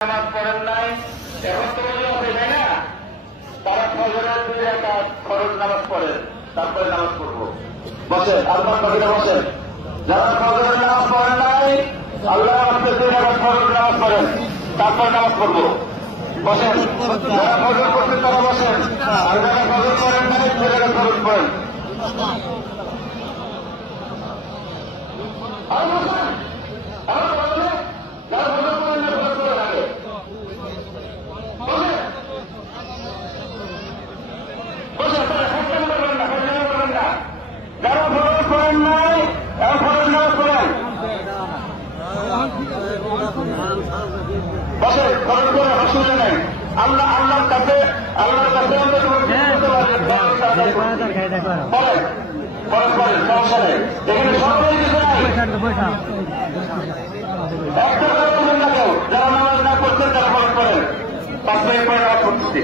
নামাজ পড়েন নাই, এখন তো আছে তাই না? তারা ফজরের 2 রাকাত ফরজ নামাজ পড়েন, তারপরে নামাজ পড়বো। বসেন, আল্লাহর বাকিরা বসেন। যারা ফজরের নামাজ পড়েন নাই, আল্লাহ 2 রাকাত ফরজ নামাজ পড়েন, তারপর নামাজ পড়বো। বসেন, যারা ফজর পড়ছেন তারা বসেন, আর যারা ফজর পড়েন নাই 2 রাকাত ফরজ পড়েন। আর বসেন, আর বসেন, যারা ফজর পড়েন না ফজর পড়ে থাকে। যারা ফরজ করেন নাই এখন ফরজ নামাজ পড়েন। বসে ফরজ করে অসুবিধা নেই। আল্লাহর কাছে বলেন ফরজ করেন, সমস্যা নেই। এখানে সরকারি কিছু নাই। একটা করে বলবেন না কেউ, যারা নামাজ না করছেন তারা ফরজ করেন, 5 মিনিট পরে নামাজ পড়তেছি।